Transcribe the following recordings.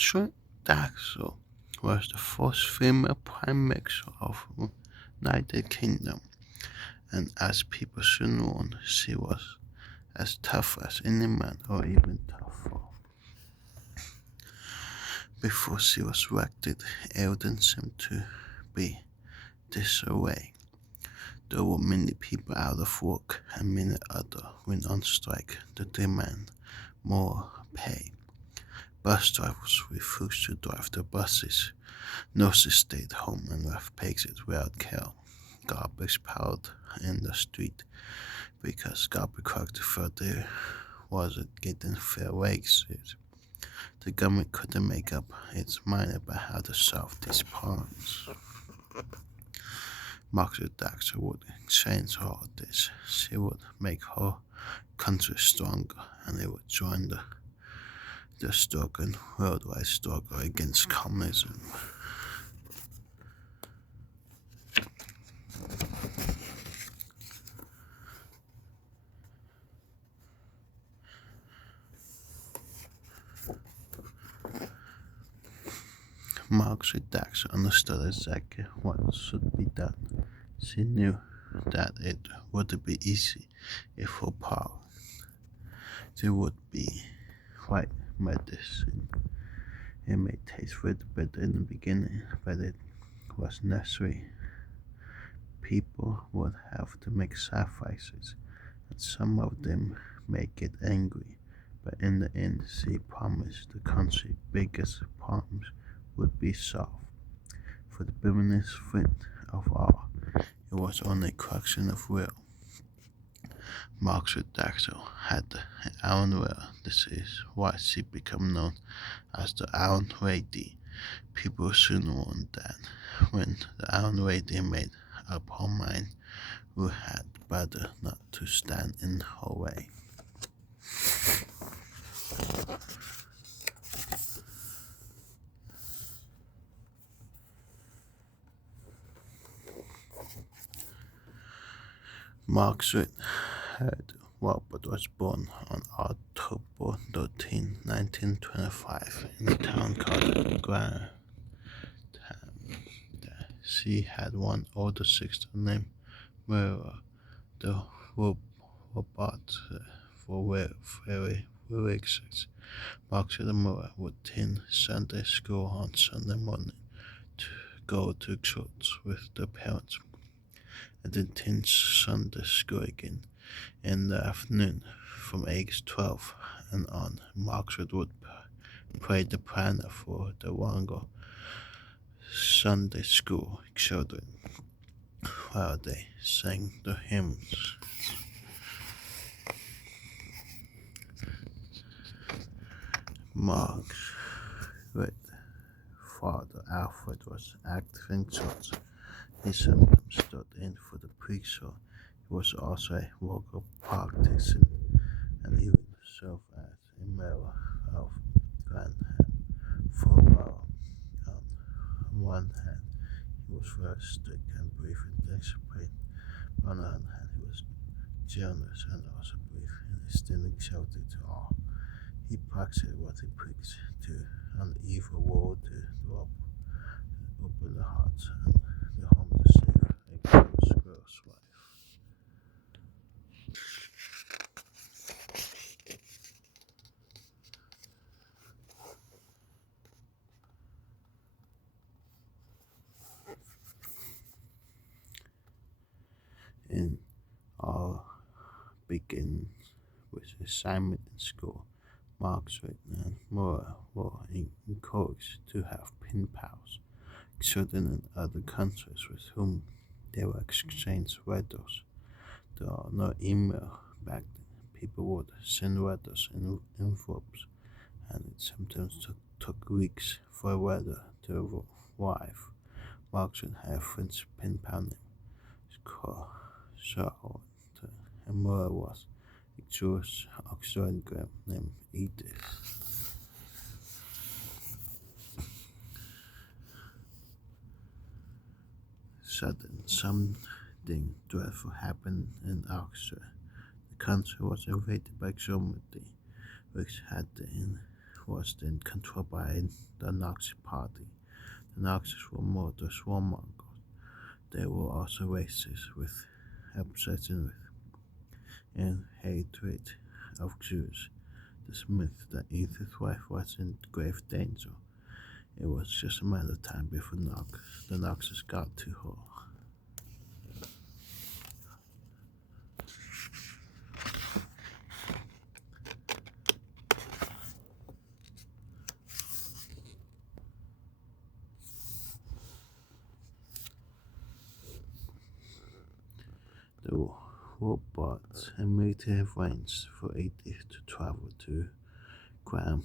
Margaret Thatcher was the first female Prime Minister of the United Kingdom, and as people soon learned, she was as tough as any man or even tougher. Before she was elected, everything seemed to be disarray. There were many people out of work and many others went on strike to demand more pay. Bus drivers refused to drive the buses. Nurses stayed home and left patients without care. Garbage piled in the street because garbage collectors felt they wasn't getting fair wages. The government couldn't make up its mind about how to solve these problems. Margaret Thatcher would change all this. She would make her country stronger, and it would join the struggle, worldwide struggle against communism. Margaret Thatcher understood exactly what should be done. She knew that it wouldn't be easy if for power. There would be white medicine. It may taste really better in the beginning, but it was necessary. People would have to make sacrifices, and some of them may get angry, but in the end, she promised the country's biggest problems would be solved. For the bitterness fit of all, it was only a question of will. Margaret Thatcher had the Iron Will. This is why she became known as the Iron Lady. People soon learned that when the Iron Lady made up her mind, we had better not to stand in her way. Margaret Heard Robert was born on October 13, 1925, in a town called Grantham. She had one older sister named Mara. The robots were very religious. Margaret and Mara would attend Sunday school on Sunday morning to go to church with their parents, and then attend Sunday school again in the afternoon. From age 12 and on, Margaret would play the piano for the younger Sunday school children while they sang the hymns. Margaret's father Alfred was active in church. He sometimes stood in for the preacher. He was also a local politician and even served as a mayor of Grantham for a while. On one hand, he was very strict and brief in discipline. On the other hand, he was generous and also brief in extending shelter to all. He practiced what he preached to an evil world to open the hearts and the home to save a girl's life. In all begins with assignment in school. Margaret and Mora were encouraged to have pen pals, children in other countries with whom they would exchange letters. There are no email back then. People would send letters in envelopes, and it sometimes took weeks for a letter to arrive. Margaret had a French pen pal named Charlotte, and Mora was a Jewish Australian girl named Edith. Suddenly, something dreadful happened in Austria. The country was invaded by Germany, which had was then controlled by the Nazi Party. The Nazis were more than warmongers. They were also racist, with obsession with and hatred of Jews. This myth that Edith's wife was in grave danger. It was just a matter of time before the Nazis got to her. The robots immediately arranged for Edith to travel to Graham.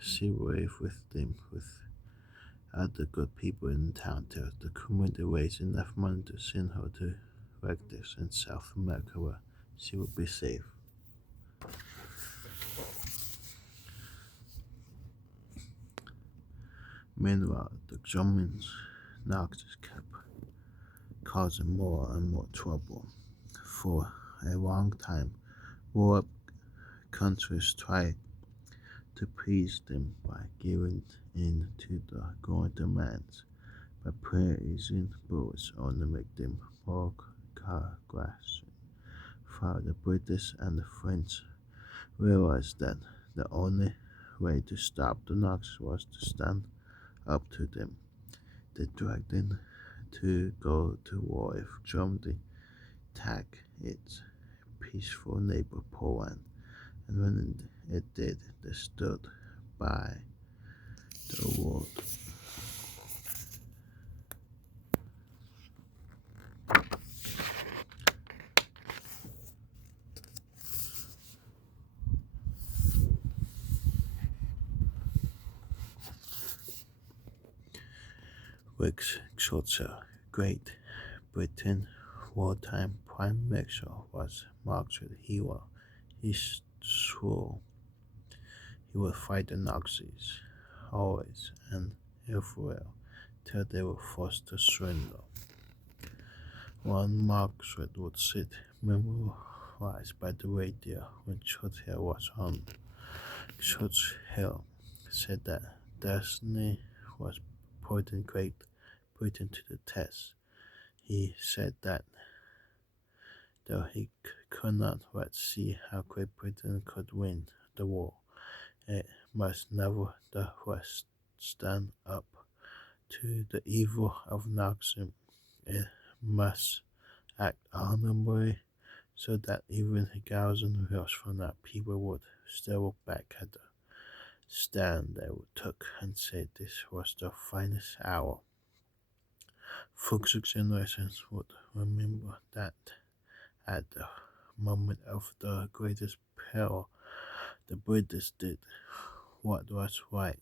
She raved with them with other good people in town till the community raised enough money to send her to Rectus in South America where she would be safe. Meanwhile, the German Nazis kept causing more and more trouble. For a long time, war countries tried to please them by giving in to the growing demands, but praising bullets only make them more aggressive. For the British and the French realized that the only way to stop the Nazis was to stand up to them. They dragged them to go to war if Germany attacked its peaceful neighbor Poland, and when it did, they stood by the world. Rex Churchill, Great Britain wartime Prime Minister, was Margaret. He swore he would fight the Nazis, always and everywhere, till they were forced to surrender. One Margaret would sit memorized by the radio when Churchill was on. Churchill said that destiny was putting Great Britain to the test. He said that though he could not yet see how Great Britain could win the war, it must nevertheless stand up to the evil of Nazism. It must act honorably so that even 1,000 years from now people would still look back at the stand they took and say this was the finest hour. Future generations would remember that at the moment of the greatest peril, the British did what was right,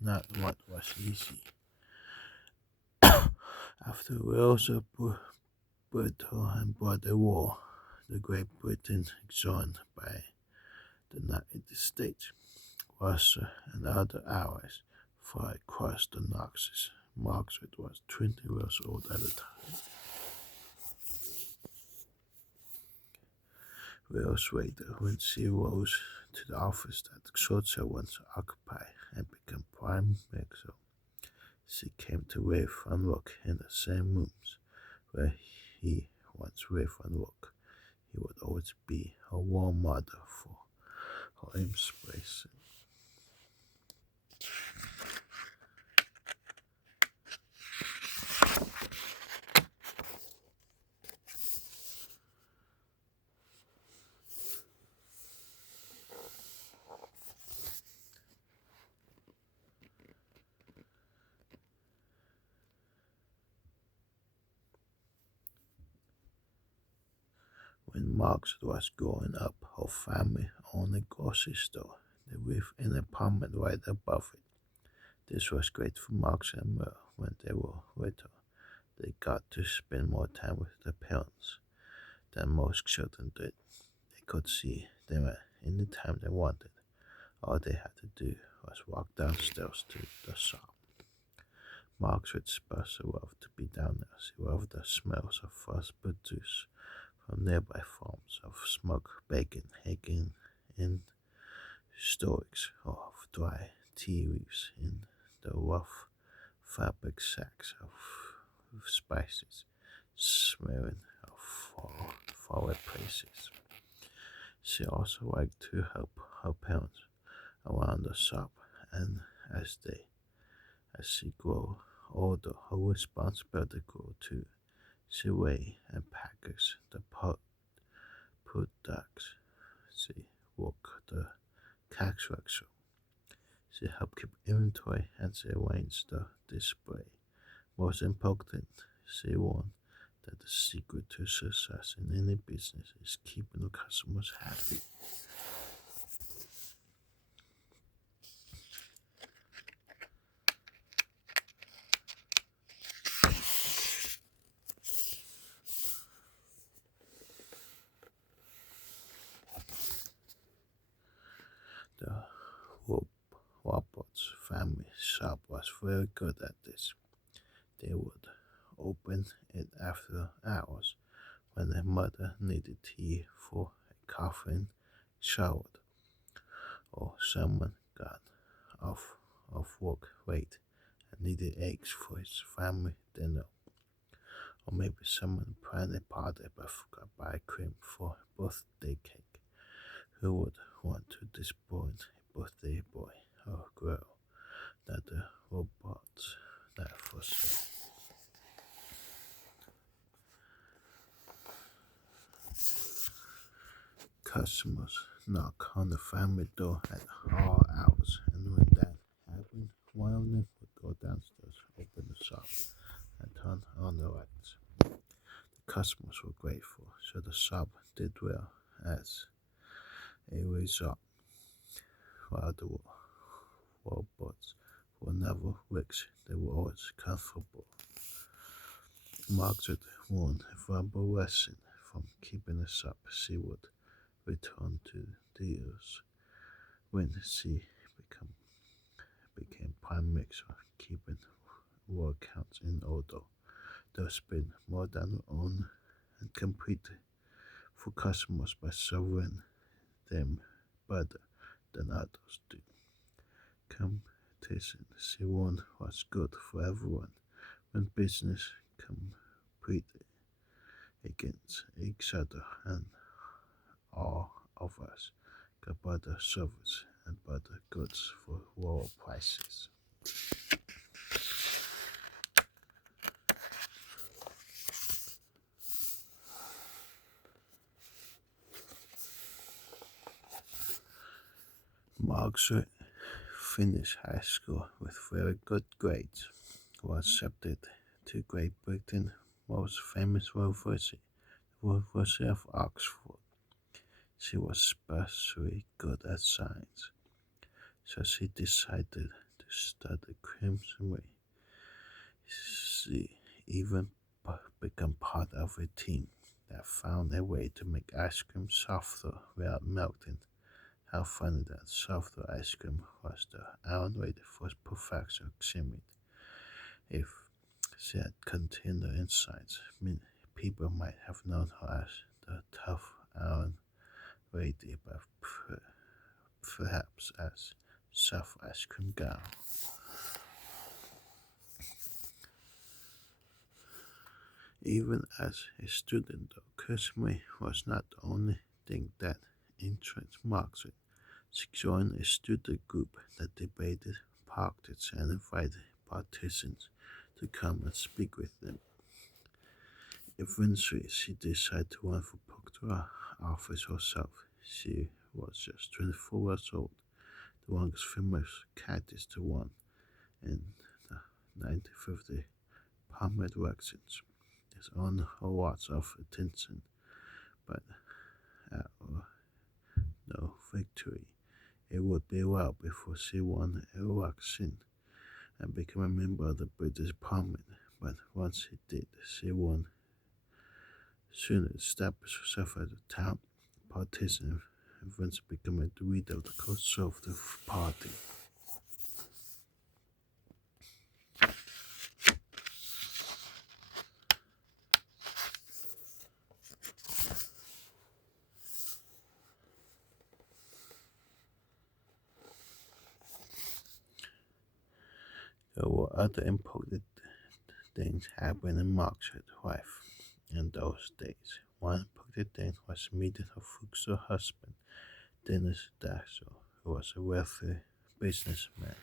not what was easy. After years of brutal and bloody war, the Great Britain, joined by the United States, Russia, and other allies, fought across the Nazis. Margaret was 20 years old at the time. Years later, when she rose to the office that Churchill once occupied and became Prime Minister, she came to live and work in the same rooms where he once lived and worked. He would always be a role model for her inspiration. When Margaret was growing up, her family owned a grocery store. They lived in an apartment right above it. This was great for Margaret and Merle when they were little. They got to spend more time with their parents than most children did. They could see them at any time they wanted. All they had to do was walk downstairs to the shop. Margaret especially loved to be down there. She loved the smells of fresh produce from nearby farms, of smoked bacon, eggs, and Storage of dry tea leaves in the rough fabric sacks of spices, smelling of foreign places. She also liked to help her parents around the shop, and as she grew older, her responsibility grew too. She weighed and packaged the products. She worked the cash register. She helped keep inventory and she arranged the display. Most important, she warned that the secret to success in any business is keeping the customers happy. The Roberts family shop was very good at this. They would open it after hours when their mother needed tea for a coffin showered, or someone got off of work late and needed eggs for his family dinner, or maybe someone planned a party but forgot to buy cream for a birthday cake. Who would want to disappoint a birthday boy or girl? That the robots that for sure. Customers knock on the family door at all hours, and when that happened, one of them would go downstairs, open the shop, and turn on the lights. The customers were grateful, so the shop did well. As a result, while the robots were never rich, they were always comfortable. Margaret learned a valuable lesson from keeping the shop. She would return to the years when she became prime minister, keeping war accounts in order. They'll spend more than her own and compete for customers by serving them better than others do. Competition, she warned, was good for everyone. When business competed against each other, and all of us got better service and better goods for lower prices. Margaret finished high school with very good grades, was accepted to Great Britain's most famous university, the University of Oxford. She was especially good at science, so she decided to study chemistry. She even became part of a team that found a way to make ice cream softer without melting. How funny that softer ice cream was the iron way for perfection achievement. If she had continued the insights, many people might have known her as the tough iron lady, but perhaps as soft ice cream gal. Even as a student, though, chemistry was not the only thing that interested Margaret. She joined a student group that debated politics and invited participants to come and speak with them. Eventually, she decided to run for proctor office herself. She was just 24 years old, the youngest female candidate to run in the 1950 parliament elections. This earned her lots of attention, but no victory. It would be a while before she won an election and became a member of the British Parliament, but once she did, she won. Soon established herself as a town politician and eventually became a leader of the Conservative Party. There were other important things happening in Margaret's life in those days. One important thing was meeting her future husband, Dennis Thatcher, who was a wealthy businessman.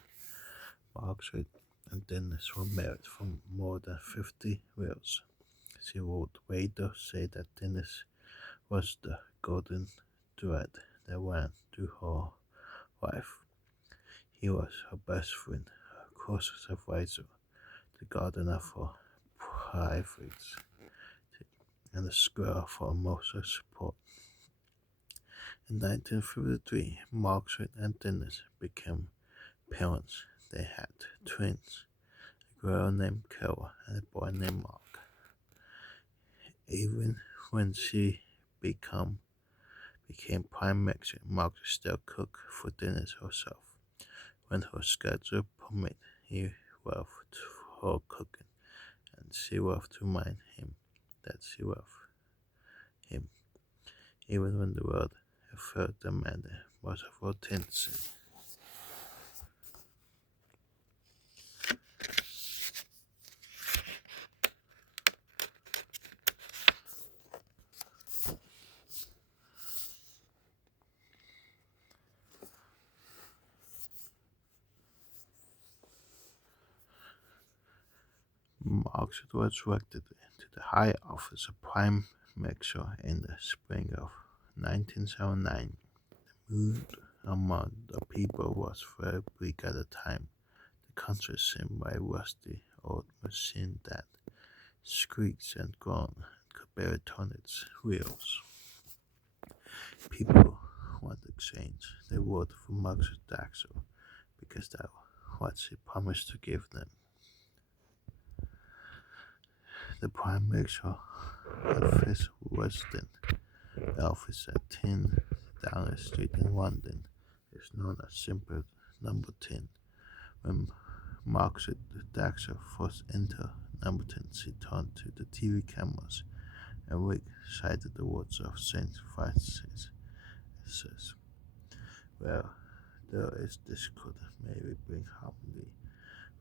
Margaret and Dennis were married for more than 50 years. She would later say that Dennis was the golden thread that ran through her life. He was her best friend, her closest advisor, the gardener for privates, and the square for emotional support. In 1953, Margaret and Dennis became parents. They had twins, a girl named Carol and a boy named Mark. Even when she became prime minister, Margaret still cooked for Dennis herself. When her schedule permitted, he loved her cooking, and she loved to remind him that she loved him, even when the world felt demanding much of her attention. Margaret was elected to the high office of Prime Minister in the spring of 1979. The mood among the people was very bleak at the time. The country seemed like a rusty old machine that squeaks and groans and could barely turn its wheels. People wanted change. They voted for Margaret Thatcher because that was what she promised to give them. The Prime Minister had his resident office at 10 Downing Street in London. It's known as simple number 10. When Margaret Thatcher first entered number 10, she turned to the TV cameras and recited the words of St. Francis. It says, "Where there is discord, may we bring harmony.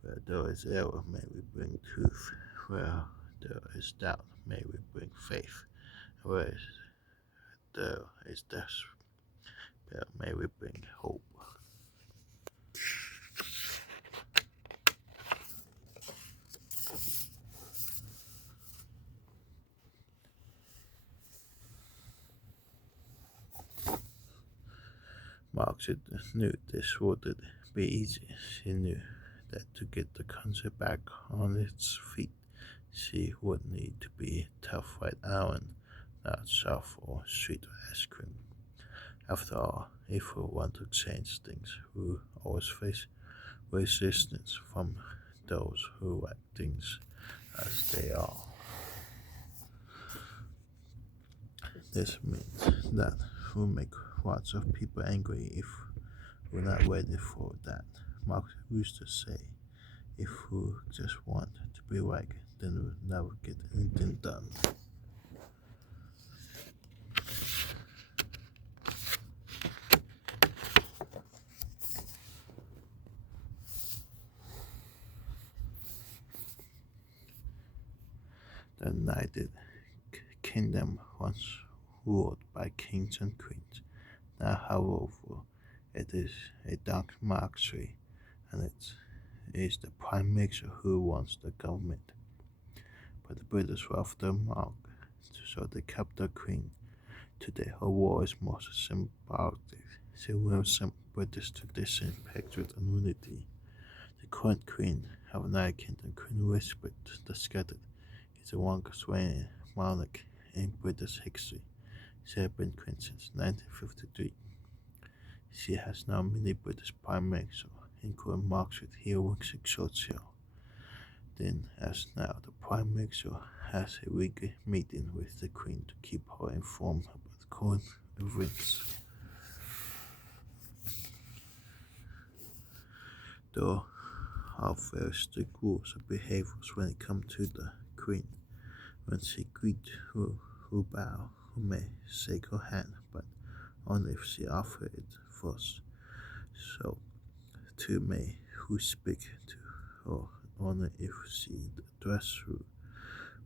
Where there is error, may we bring truth. Where there is doubt, may we bring faith. Where there is despair, may we bring hope." Margaret knew this wouldn't be easy. She knew that to get the country back on its feet, she would need to be a tough white iron, not soft or sweet ice cream. After all, if we want to change things, we always face resistance from those who like things as they are. This means that we make lots of people angry if we're not ready for that. Marx used to say, if we just want to be right, then we'll never get anything done. The United Kingdom once ruled by kings and queens. Now, however, it is a dark monarchy, and it is the Prime Minister who runs the government. But the British loved the monarch, so they kept the Queen. Today, her war is more symbolic. She represents British tradition, patriotism, and unity. The current Queen of the United Kingdom, Queen Elizabeth II, is the longest reigning monarch in British history. She has been queen since 1953. She has now many British Prime Ministers, including Margaret Windsor Churchill. Then, as now, the Prime Minister has a weekly meeting with the Queen to keep her informed about current events. There are very strict rules of behavior when it comes to the Queen. When she greets who bow, who may shake her hand, but only if she offers it first. So, too may who speak to or only if she dress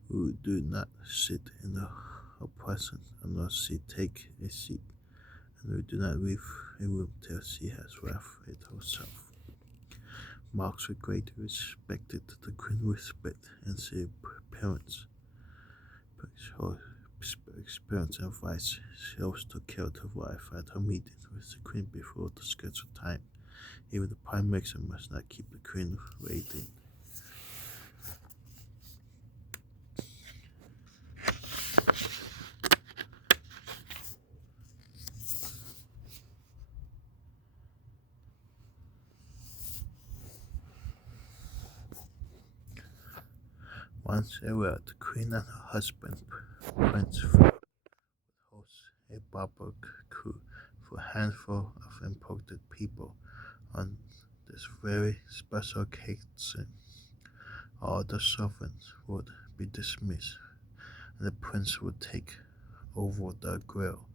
who do not sit in her presence unless she take a seat, and who do not leave a room till she has left it herself. Margaret greatly respected the Queen respect, and she parents her experience and advice. She also killed her wife at her meeting with the Queen before the scheduled time. Even the Prime Minister must not keep the Queen waiting. Once aware, the Queen and her husband, Prince Philip, host a barbecue for a handful of important people. On this very special occasion, all the servants would be dismissed, and the prince would take over the grill,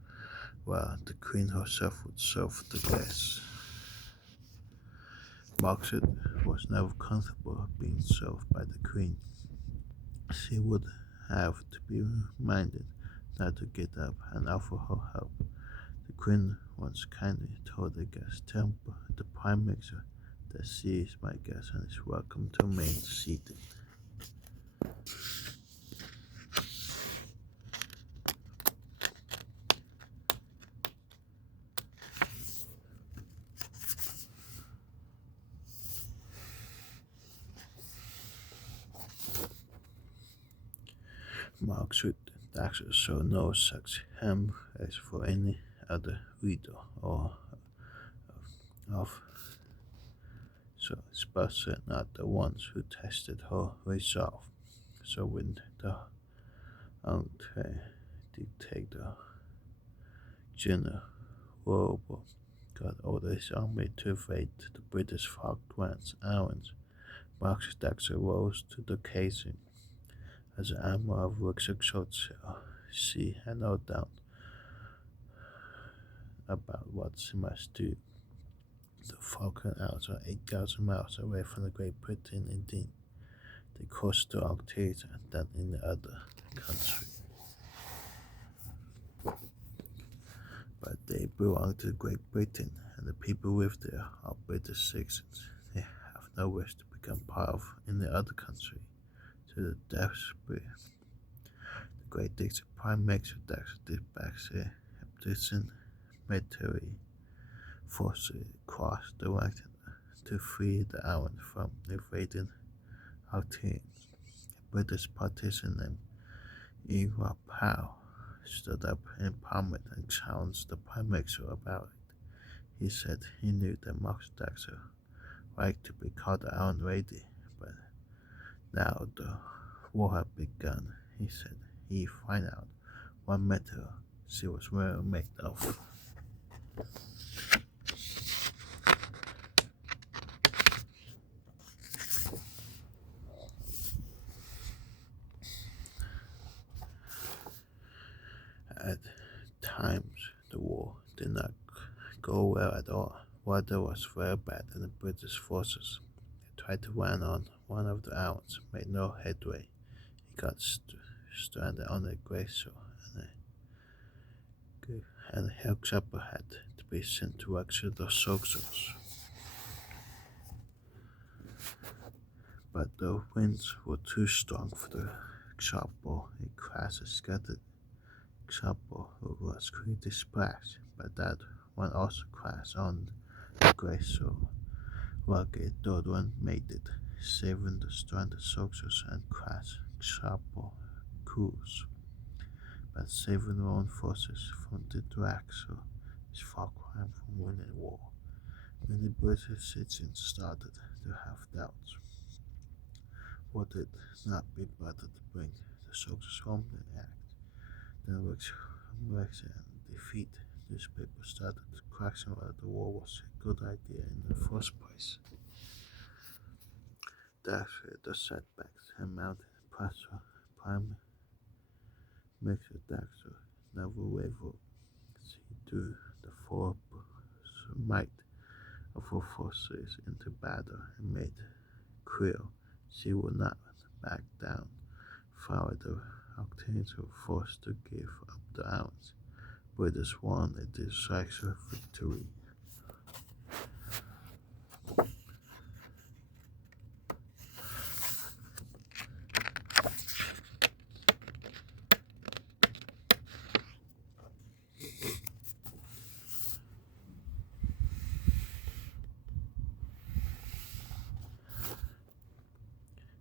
while the queen herself would serve the guests. Margaret was never comfortable being served by the queen. She would have to be reminded not to get up and offer her help. The queen once kindly told the guest, "Tell the prime minister that she is my guest and is welcome to remain seated." Margaret Thatcher saw no such harm as for any other reader or of so especially not the ones who tested her resolve. So when the dictator General Warble got ordered his army to invade the British Falklands Islands, Margaret Thatcher rose to the occasion. As an admiral of agriculture, she had no doubt about what she must do. The Falkland Islands are 8,000 miles away from the Great Britain. Indeed, they cost the activities than in the other country. But they belong to Great Britain, and the people live there are British citizens. They have no wish to become part of any other country. To the desperate, the Great Dictator Prime Minister dispatched a military forces across the Atlantic to free the island from invading Altians. A British politician named Eva Powell stood up in Parliament and challenged the Prime Minister about it. He said he knew that Margaret Thatcher liked to be called the Iron Lady, but now the war had begun. He said he'd find out what metal she was really made of. At times, the war did not go well at all. Weather was very bad, and the British forces tried to land on one of the islands, made no headway. He got stranded on a glacier, and a helicopter had to be sent to rescue the soldiers. But the winds were too strong for the chopper. It crashed and scattered. Chopper was quickly splashed, but that one also crashed on the glacier. Luckily, a third one made it, saving the stranded soldiers and crashed chopper crews. But saving their own forces from the Draxler is far cry from winning a war. Many British citizens started to have doubts. Would it not be better to bring the soldiers home than act? Then Brexit and defeat, newspapers started questioning whether the war was a good idea in the first place. After the setbacks and mounting pressure, Prime Minister Thatcher never wavered. She threw the full might of her forces into battle and made cruel. She would not back down. Finally, the Octavians were forced to give up the islands. British won a decisive victory.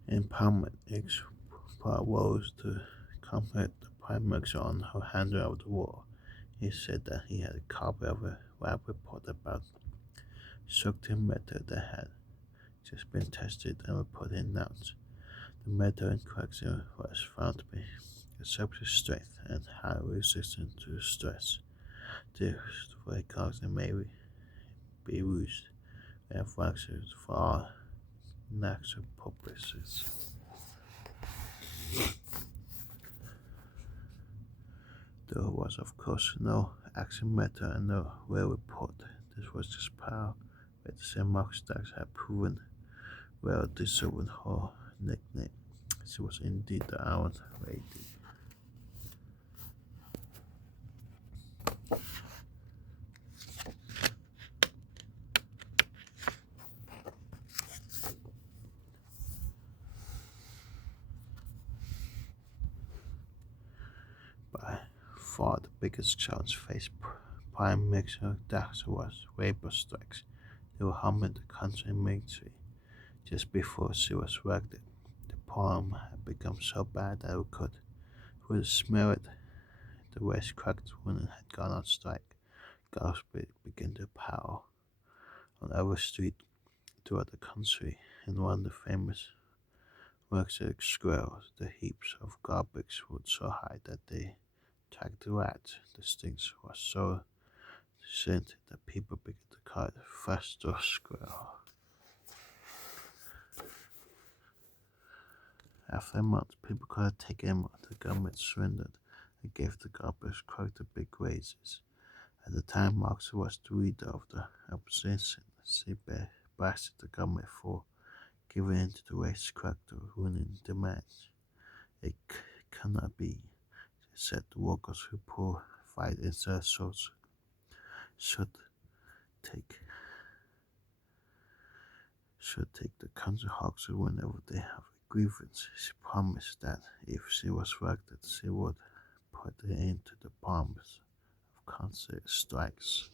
In Parliament, X rose to compliment the Prime Minister on her handling of the war. He said that he had a copy of a lab report about Shukti metal that had just been tested and reported announced. The metal in question was found to be exceptional strength and highly resistant to stress. This frequency may be used and functions for all natural purposes. There was, of course, no action matter and no real report. This was just power, where the same Margaret had proven well deserving her nickname. She was indeed the Iron Lady. By far the biggest challenge faced Prime Minister Thatcher was labor strikes. They were harming the country military. Just before she was elected, the problem had become so bad that we could smell it. The race cracked women had gone on strike. Girls began to power on every street throughout the country. In one of the famous works squares, the heaps of garbage were so high that they attacked the rats. The stinks was so distinct that people began to call it Faster Square. After a month, people couldn't take anymore. The government surrendered and gave the garbage collector big raises. At the time, Marx was the leader of the opposition. She blasted the government for giving in to the race collector, ruining demands. It cannot be, she said. The workers who provide instead source should take the country hawks whenever they have a grievance. She promised that if she was elected, she would put an end to the promise of constant strikes.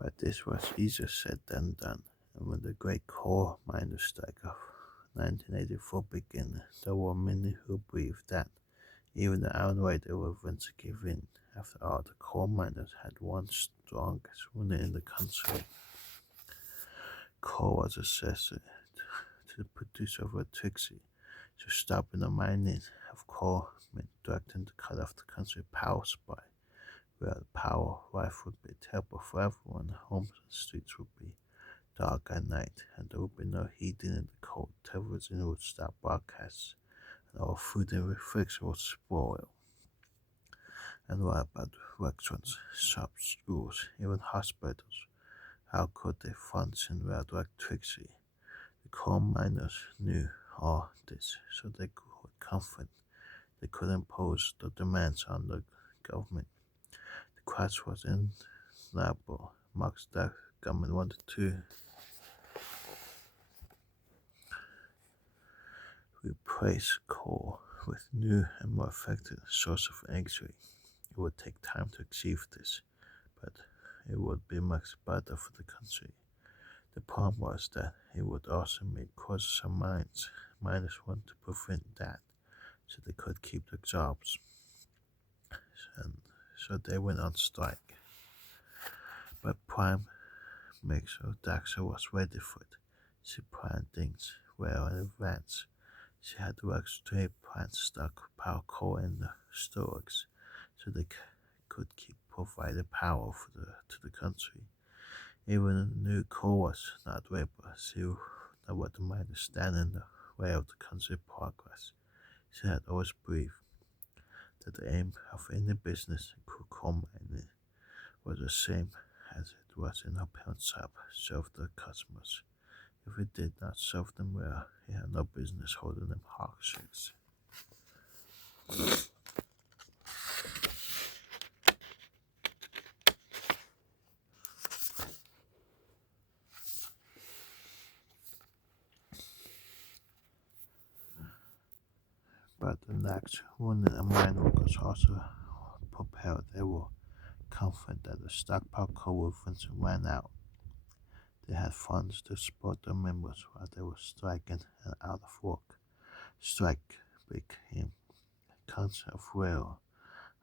But this was easier said than done, and when the great coal miners' strike of 1984 began, there were many who believed that even the Iron Lady would eventually give in. After all, the coal miners had one strongest union in the country. Coal was accessed to the producer of electricity, so stopping the mining of coal meant directing to cut off the country's power supply. Where the power life would be terrible for everyone. Homes and streets would be dark at night, and there would be no heating in the cold. Television would stop broadcasts, and all food and refrigerator would spoil. And what about restaurants, shops, schools, even hospitals? How could they function without electricity? The coal miners knew all this, so they could comfort. They could impose the demands on the government. The crash was inevitable. Marx the government wanted to replace coal with new and more effective source of energy. It would take time to achieve this, but it would be much better for the country. The problem was that it would also make causes of mines. Miners wanted to prevent that, so they could keep their jobs. And so they went on strike. But Prime Minister Thatcher was ready for it. She planned things well in advance. She had the electricity plants stockpile coal in the storage, so they could keep providing power to the country. Even the new core was not able to see that what the mind stand in the way of the country's progress. She had always believed that the aim of any business could come and it was the same as it was in her parents' shop, serve the customers. If it did not serve them well, he had no business holding them hostage. But the next wounded and mine workers also propelled. They were confident that the stockpile coal would eventually run out. They had funds to support their members while they were striking and out of work. Strike became a concept of will.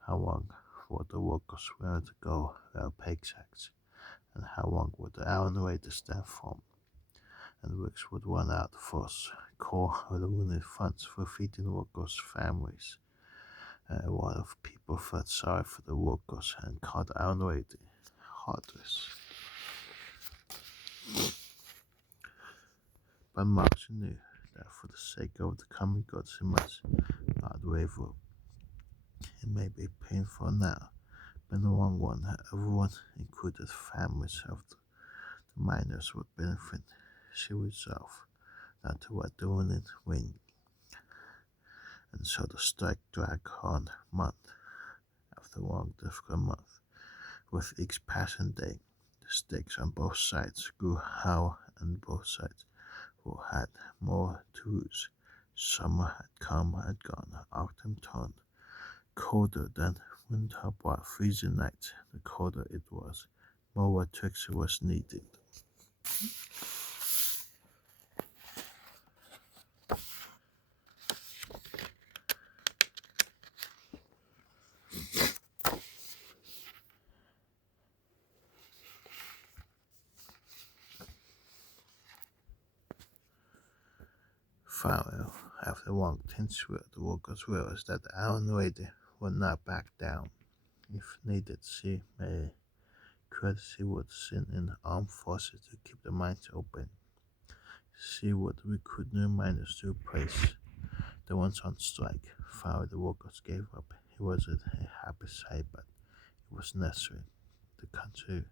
How long were the workers willing to go without paychecks? And how long would the hourly rate stand firm? And which would run out first? Core of the unit funds for feeding workers' families. A lot of people felt sorry for the workers and called the hourly rate hardest. But Marx knew that for the sake of the common good he must not waver. It may be painful now, but in the long run, everyone, including families of the miners, would benefit. She resolved not to let the wounded win, and so the strike dragged on month after long difficult month. With each passing day, the stakes on both sides grew higher, and both sides who had more to lose. Summer had come and gone, autumn turned. Colder than winter brought freezing nights. The colder it was, more electricity was needed. Finally, after one tense week, the workers realized that the Iron Lady would not back down. If needed, she would send in armed forces to keep the mines open. She would recruit new miners to replace the ones on strike. Finally, the workers gave up. It wasn't a happy sight, but it was necessary. The country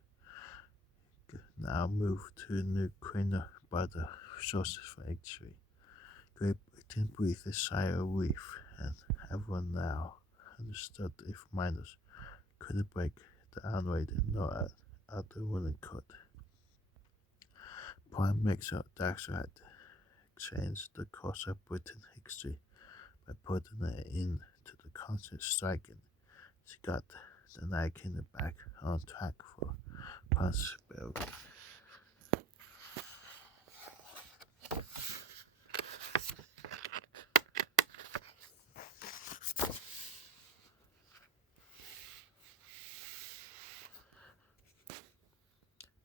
now moved to a new cleaner, better sources for victory. Great Britain breathed a sigh of relief, and everyone now understood that if miners couldn't break the iron rating, no other woman could. Prime Minister Thatcher had changed the course of British history by putting an end to the constant striking. She got the United Kingdom back on track for prosperity.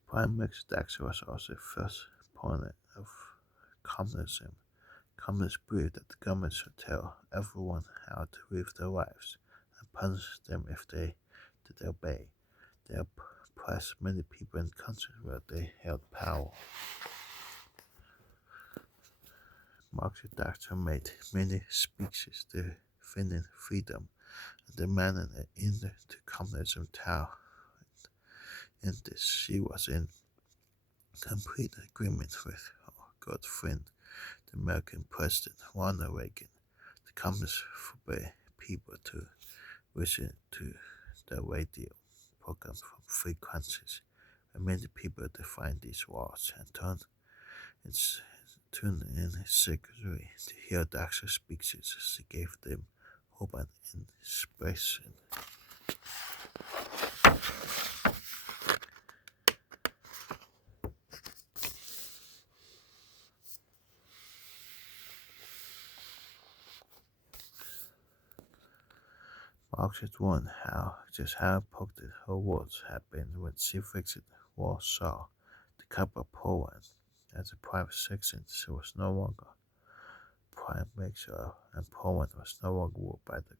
Prime Minister Thatcher was also the first opponent of communism. Communists believed that the government should tell everyone how to live their lives and punish them if they did obey. They oppressed many people in countries where they held power. Margaret Thatcher made many speeches defending freedom and demanding an end to communism. In this, she was in complete agreement with her good friend, the American President Ronald Reagan. The communists forbade people to listen to the radio programs from free countries, and many people defied these laws and tuned in secretly to hear Thatcher's speeches. She gave them hope and inspiration. Margaret wondered just how important her words had been when she visited Warsaw, the capital of Poland. As a private citizen, she was no longer prime minister, and Poland was no longer ruled by the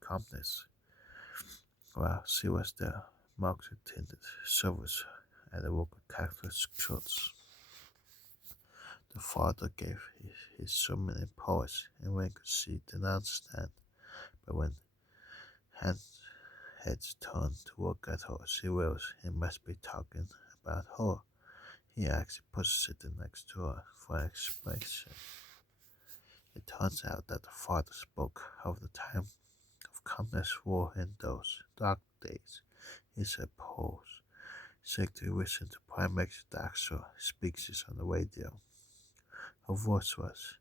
communists. While she was there, Margaret attended service at a local Catholic church. The father gave his son many poets, and when she didn't understand, but when heads turned to look at her, she realized he must be talking about her. He actually put sitting next to her for an explanation. It turns out that the father spoke of the time of calmness war in those dark days. He said, pause. Sick to listen to Prime Minister Thatcher speeches on the radio. Her voice was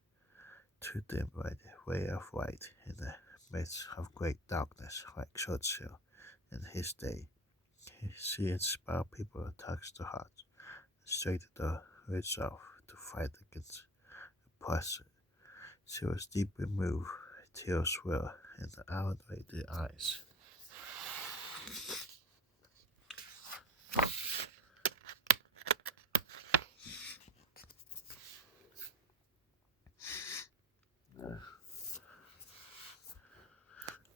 too dim by the ray of light in the midst of great darkness, like Churchill in his day. She inspired people to touch the heart, and strengthened the resolve to fight against oppression. She was deeply moved, tears welled in the outdated eyes.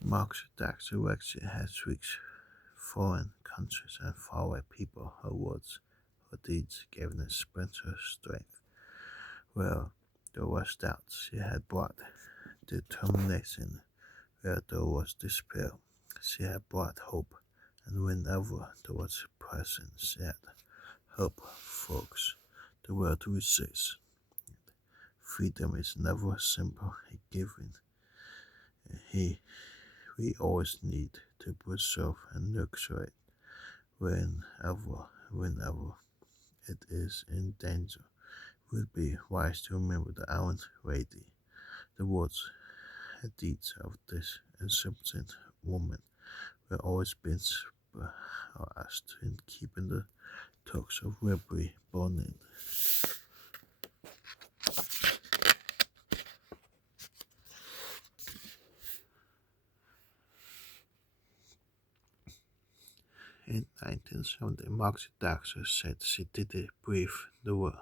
Margaret Thatcher election has reached foreign countries and faraway people. Her words, her deeds gave them splinter strength. Where there was doubt, she had brought determination. Where there was despair, she had brought hope. And whenever there was oppression, she had helped folks. The world resists. Freedom is never simple a given. We always need to preserve and nurture it whenever it is in danger. It would be wise to remember the Iron Lady, the words and deeds of this incompetent woman were always been asked in keeping the talks of Webury burning. In 1970, Margaret Thatcher said she didn't believe there would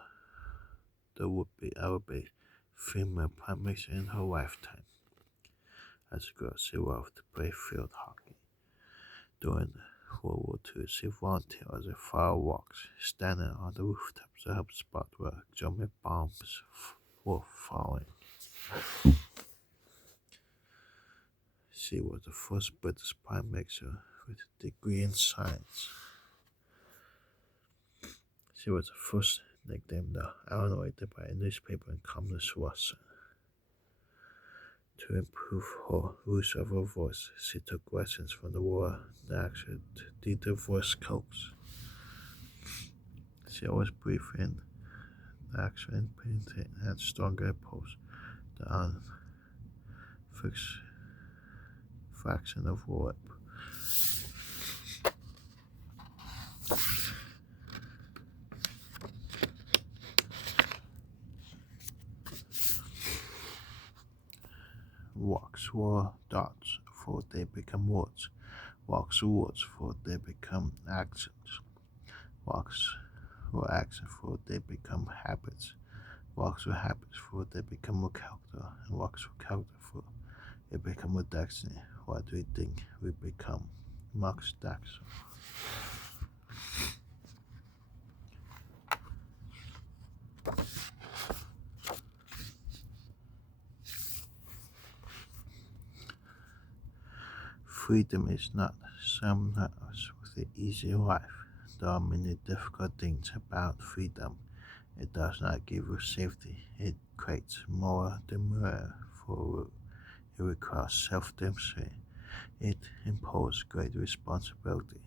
ever be female prime minister in her lifetime. As a girl, she loved to play field hockey. During World War II, she volunteered as a fire walks, standing on the rooftops to help spot where German bombs were falling. She was the first British prime minister with a degree in science. She was the first nicknamed the Iron Lady by a newspaper in communist Russia. To improve her use of her voice, she took lessons from the war actor did the voice coach. She always believed in the action and painting and stronger opposed the fraction of war. Walks were thoughts, for they become words. Walks were words, for they become actions. Walks were actions, for they become habits. Walks were habits, for they become a character. And walks were character, for they become a destiny. What do we think we become? Max Daxon. Freedom is not synonymous with an easy life. There are many difficult things about freedom. It does not give you safety. It creates more demurrer for you. It requires self-discipline. It imposes great responsibility.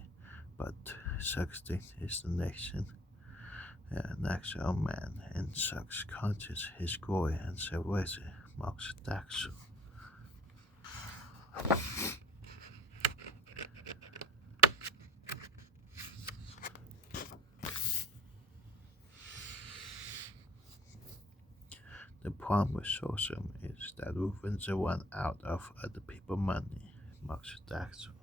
But such is the nation. Natural man, and such conscious his glory and salvation. Max Daxon. The problem with socialism is that we want to run out of other people's money. Max Daxon.